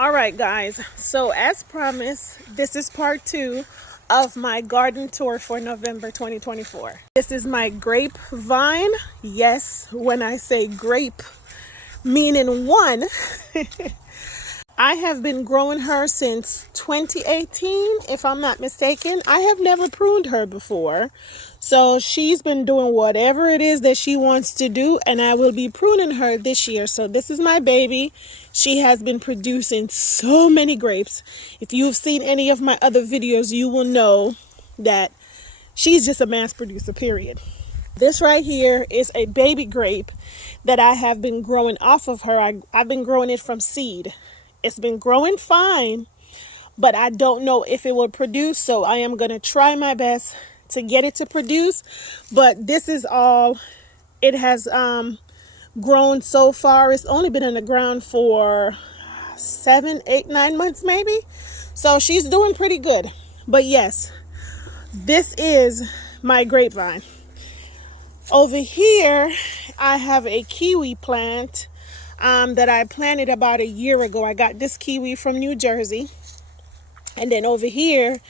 All right, guys, so as promised, this is part 2 of my garden tour for November 2024. This is my grapevine. Yes, when I say grape, meaning one. I have been growing her since 2018, if I'm not mistaken. I have never pruned her before. So she's been doing whatever it is that she wants to do, and I will be pruning her this year. So this is my baby. She has been producing so many grapes. If you've seen any of my other videos, you will know that she's just a mass producer, period. This right here is a baby grape that I have been growing off of her. I've been growing it from seed. It's been growing fine, but I don't know if it will produce, so I am going to try my best to get it to produce. But this is all it has grown so far. It's only been in the ground for 7, 8, 9 months maybe, so she's doing pretty good. But yes, this is my grapevine. Over here I have a kiwi plant that I planted about a year ago. I got this kiwi from New Jersey. And then over here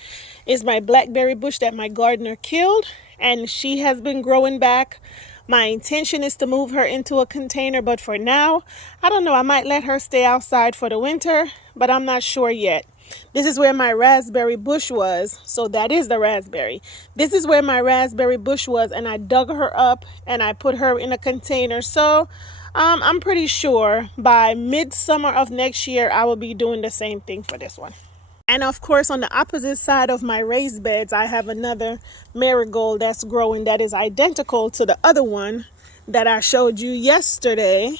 is my blackberry bush that my gardener killed, and she has been growing back. My intention is to move her into a container, but for now, I don't know. I might let her stay outside for the winter, but I'm not sure yet. This is where my raspberry bush was. So that is the raspberry. This is where my raspberry bush was, and I dug her up and I put her in a container. So I'm pretty sure by midsummer of next year, I will be doing the same thing for this one. And of course, on the opposite side of my raised beds, I have another marigold that's growing that is identical to the other one that I showed you yesterday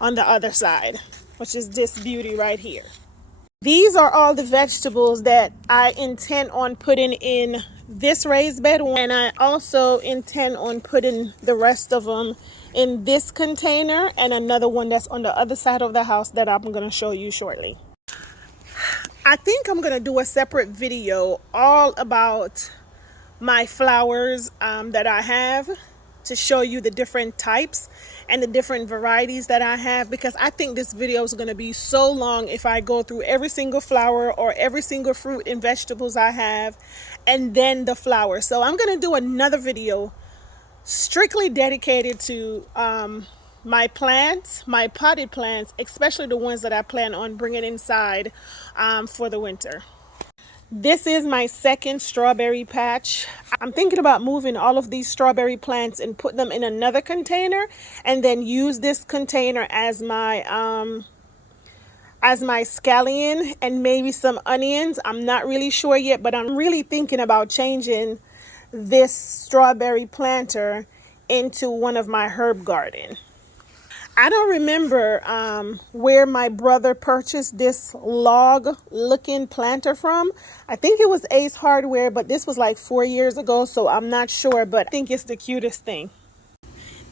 on the other side, which is this beauty right here. These are all the vegetables that I intend on putting in this raised bed, and I also intend on putting the rest of them in this container and another one that's on the other side of the house that I'm going to show you shortly. I think I'm going to do a separate video all about my flowers that I have, to show you the different types and the different varieties that I have, because I think this video is going to be so long if I go through every single flower or every single fruit and vegetables I have and then the flowers. So I'm going to do another video strictly dedicated to my plants, my potted plants, especially the ones that I plan on bringing inside for the winter. This is my second strawberry patch. I'm thinking about moving all of these strawberry plants and put them in another container, and then use this container as my scallion and maybe some onions. I'm not really sure yet, but I'm really thinking about changing this strawberry planter into one of my herb garden. I don't remember where my brother purchased this log looking planter from. I think it was Ace Hardware, but this was like 4 years ago, so I'm not sure, but I think it's the cutest thing.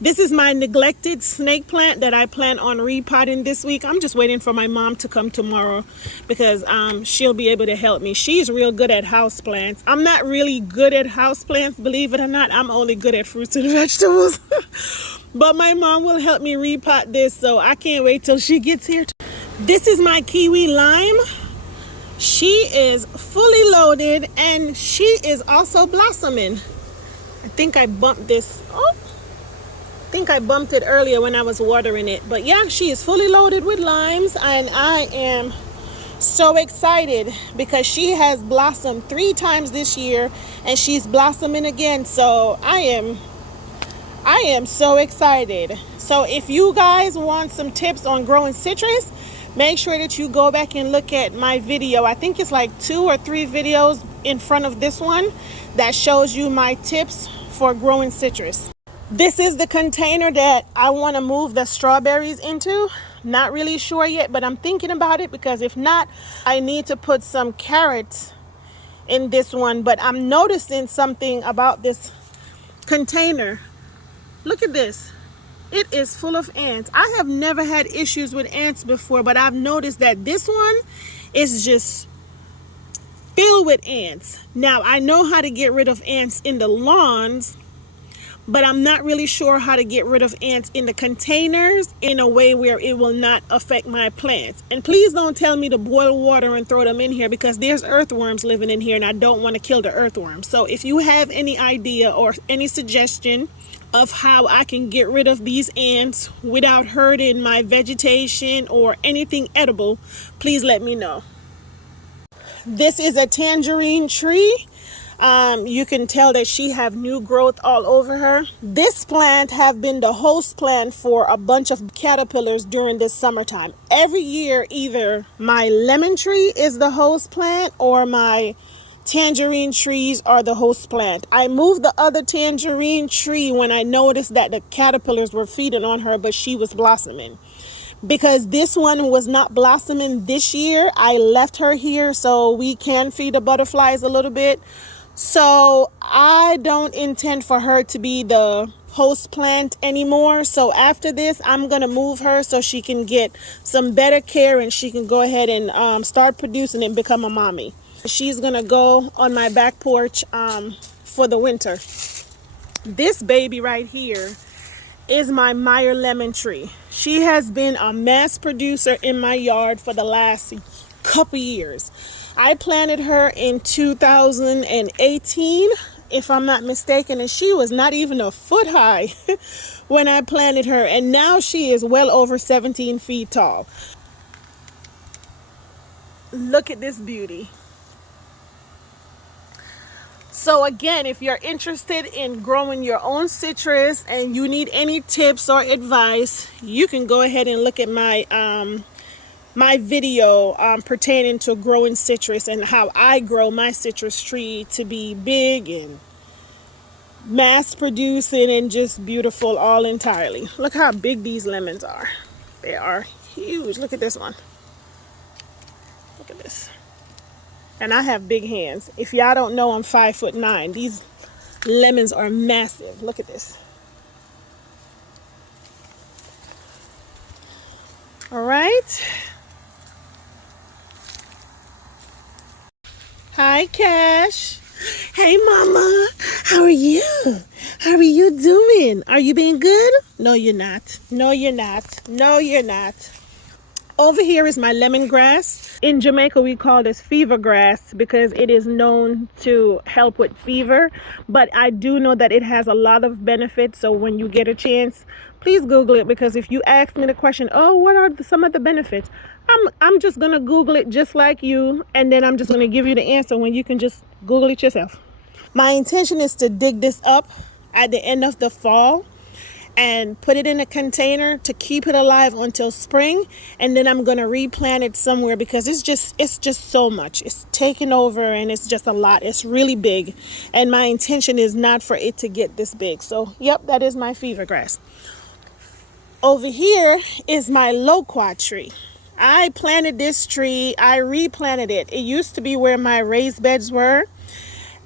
This is my neglected snake plant that I plan on repotting this week. I'm just waiting for my mom to come tomorrow because she'll be able to help me. She's real good at house plants. I'm not really good at house plants, believe it or not. I'm only good at fruits and vegetables. But my mom will help me repot this, so I can't wait till she gets here. This is my kiwi lime. She is fully loaded and she is also blossoming. I think I bumped this. I think I bumped it earlier when I was watering it. But yeah, she is fully loaded with limes, and I am so excited because she has blossomed 3 times this year and she's blossoming again. So I am so excited. So if you guys want some tips on growing citrus, make sure that you go back and look at my video. I think it's like 2 or 3 videos in front of this one that shows you my tips for growing citrus. This is the container that I want to move the strawberries into. Not really sure yet, but I'm thinking about it, because if not, I need to put some carrots in this one. But I'm noticing something about this container. Look at this. It is full of ants. I have never had issues with ants before, but I've noticed that this one is just filled with ants. Now, I know how to get rid of ants in the lawns, but I'm not really sure how to get rid of ants in the containers in a way where it will not affect my plants. And please don't tell me to boil water and throw them in here, because there's earthworms living in here and I don't want to kill the earthworms. So if you have any idea or any suggestion of how I can get rid of these ants without hurting my vegetation or anything edible, please let me know. This is a tangerine tree. You can tell that she have new growth all over her. This plant have been the host plant for a bunch of caterpillars during this summertime. Every year, either my lemon tree is the host plant or my tangerine trees are the host plant. I moved the other tangerine tree when I noticed that the caterpillars were feeding on her, but she was blossoming. Because this one was not blossoming this year, I left her here so we can feed the butterflies a little bit. So I don't intend for her to be the host plant anymore. So after this, I'm going to move her so she can get some better care and she can go ahead and start producing and become a mommy. She's going to go on my back porch for the winter. This baby right here is my Meer lemon tree. She has been a mass producer in my yard for the last couple years. I planted her in 2018, if I'm not mistaken, and she was not even a foot high when I planted her, and now she is well over 17 feet tall. Look at this beauty. So again, if you're interested in growing your own citrus and you need any tips or advice, you can go ahead and look at my my video pertaining to growing citrus and how I grow my citrus tree to be big and mass producing and just beautiful all entirely. Look how big these lemons are. They are huge. Look at this one. Look at this. And I have big hands. If y'all don't know, I'm 5'9". These lemons are massive. Look at this. All right. Hi, Cash. Hey, Mama. How are you? How are you doing? Are you being good? No, you're not. No, you're not. No, you're not. Over here is my lemongrass. In Jamaica, we call this fever grass because it is known to help with fever. But I do know that it has a lot of benefits. So when you get a chance, please Google it, because if you ask me the question, oh, what are some of the benefits? I'm just going to Google it just like you. And then I'm just going to give you the answer when you can just Google it yourself. My intention is to dig this up at the end of the fall and put it in a container to keep it alive until spring, and then I'm gonna replant it somewhere because it's just so much. It's taken over and it's just a lot. It's really big, and my intention is not for it to get this big. So yep, that is my fever grass. Over here is my Loquat tree. I planted this tree. I replanted it. It used to be where my raised beds were,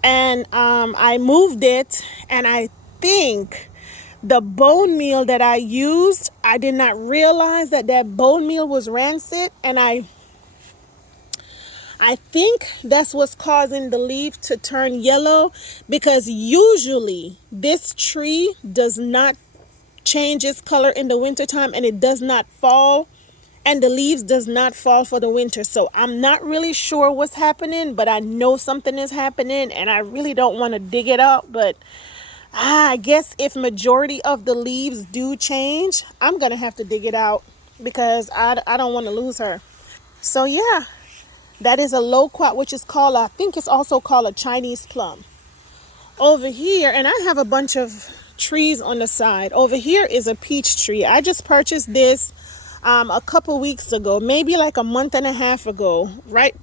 and I moved it, and I think the bone meal that I used, I did not realize that bone meal was rancid, and I think that's what's causing the leaf to turn yellow, because usually this tree does not change its color in the wintertime, and it does not fall, and the leaves does not fall for the winter. So I'm not really sure what's happening, but I know something is happening, and I really don't want to dig it out, but I guess if majority of the leaves do change, I'm going to have to dig it out because I don't want to lose her. So yeah, that is a loquat, which is called, I think it's also called a Chinese plum. Over here, and I have a bunch of trees on the side. Over here is a peach tree. I just purchased this a couple weeks ago, maybe like a month and a half ago, right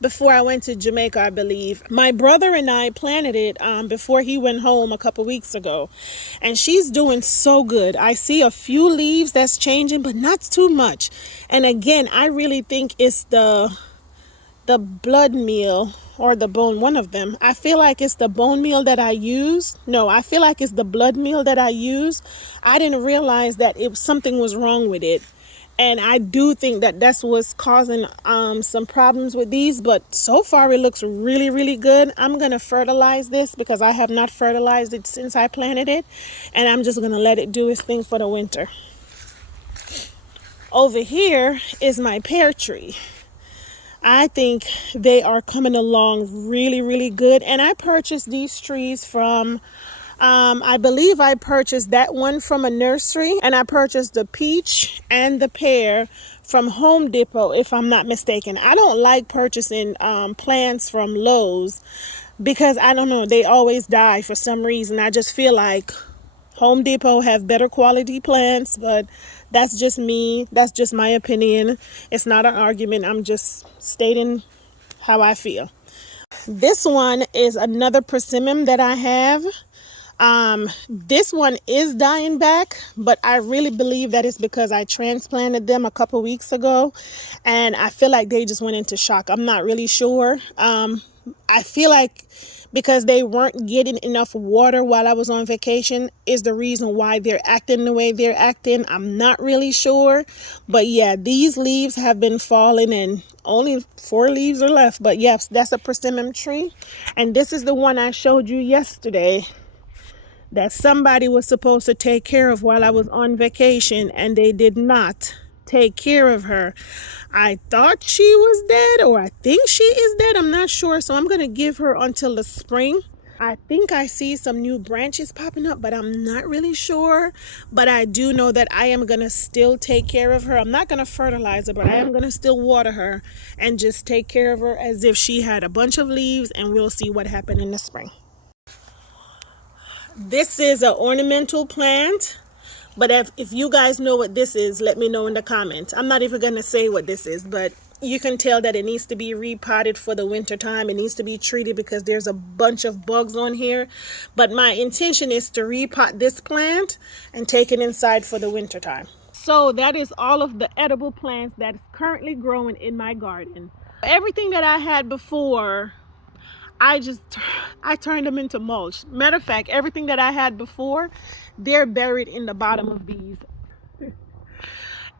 before I went to Jamaica, I believe. My brother and I planted it before he went home a couple weeks ago, and she's doing so good. I see a few leaves that's changing, but not too much. And again, I really think it's the blood meal or the bone, one of them. I feel like it's the bone meal that I use. No, I feel like it's the blood meal that I use. I didn't realize that something was wrong with it. And I do think that that's what's causing some problems with these, but so far it looks really, really good. I'm gonna fertilize this because I have not fertilized it since I planted it, and I'm just gonna let it do its thing for the winter. Over here is my pear tree. I think they are coming along really, really good. And I purchased these trees from, I believe I purchased that one from a nursery. And I purchased the peach and the pear from Home Depot, if I'm not mistaken. I don't like purchasing plants from Lowe's because I don't know, they always die for some reason. I just feel like Home Depot have better quality plants, but that's just me. That's just my opinion. It's not an argument. I'm just stating how I feel. This one is another persimmon that I have. This one is dying back, but I really believe that it's because I transplanted them a couple weeks ago, and I feel like they just went into shock. I'm not really sure. I feel like because they weren't getting enough water while I was on vacation is the reason why they're acting the way they're acting. I'm not really sure. But yeah, these leaves have been falling and only 4 leaves are left. But yes, that's a persimmon tree. And this is the one I showed you yesterday that somebody was supposed to take care of while I was on vacation, and they did not take care of her. I thought she was dead, or I think she is dead. I'm not sure. So I'm going to give her until the spring. I think I see some new branches popping up, but I'm not really sure. But I do know that I am going to still take care of her. I'm not going to fertilize her, but I am going to still water her and just take care of her as if she had a bunch of leaves, and we'll see what happened in the spring. This is an ornamental plant. But if you guys know what this is, let me know in the comments. I'm not even going to say what this is, but you can tell that it needs to be repotted for the winter time. It needs to be treated because there's a bunch of bugs on here. But my intention is to repot this plant and take it inside for the winter time. So that is all of the edible plants that is currently growing in my garden. Everything that I had before, I turned them into mulch. Matter of fact, everything that I had before, they're buried in the bottom of these.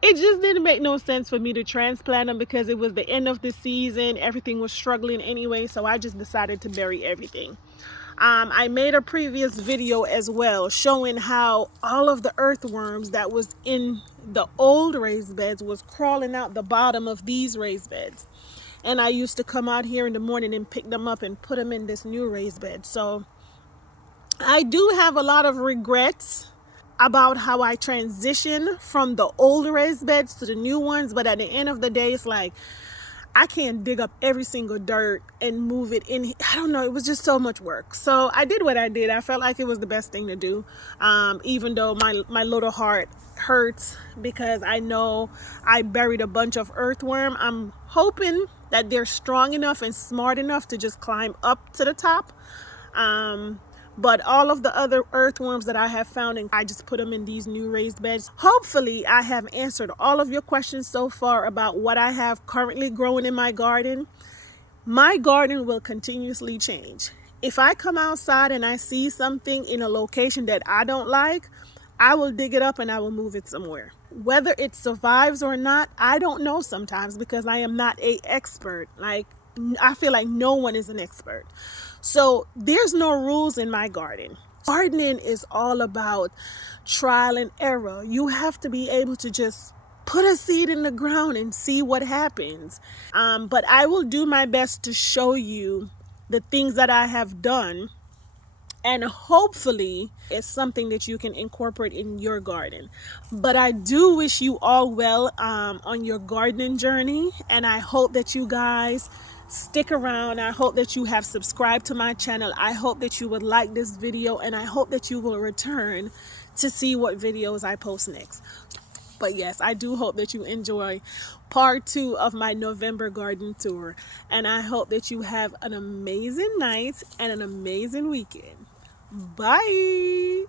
It just didn't make no sense for me to transplant them because it was the end of the season. Everything was struggling anyway, so I just decided to bury everything. I made a previous video as well showing how all of the earthworms that was in the old raised beds was crawling out the bottom of these raised beds. And I used to come out here in the morning and pick them up and put them in this new raised bed. So I do have a lot of regrets about how I transitioned from the old raised beds to the new ones. But at the end of the day, it's like, I can't dig up every single dirt and move it in. I don't know. It was just so much work. So I did what I did. I felt like it was the best thing to do. Even though my little heart hurts because I know I buried a bunch of earthworm. I'm hoping that they're strong enough and smart enough to just climb up to the top. But all of the other earthworms that I have found, and I just put them in these new raised beds. Hopefully I have answered all of your questions so far about what I have currently growing in my garden. My garden will continuously change. If I come outside and I see something in a location that I don't like, I will dig it up and I will move it somewhere. Whether it survives or not, I don't know sometimes because I am not an expert. Like, I feel like no one is an expert. So there's no rules in my garden. Gardening is all about trial and error. You have to be able to just put a seed in the ground and see what happens. But I will do my best to show you the things that I have done. And hopefully it's something that you can incorporate in your garden. But I do wish you all well on your gardening journey. And I hope that you guys stick around. I hope that you have subscribed to my channel. I hope that you would like this video, and I hope that you will return to see what videos I post next. But yes, I do hope that you enjoy part 2 of my November garden tour, and I hope that you have an amazing night and an amazing weekend. Bye.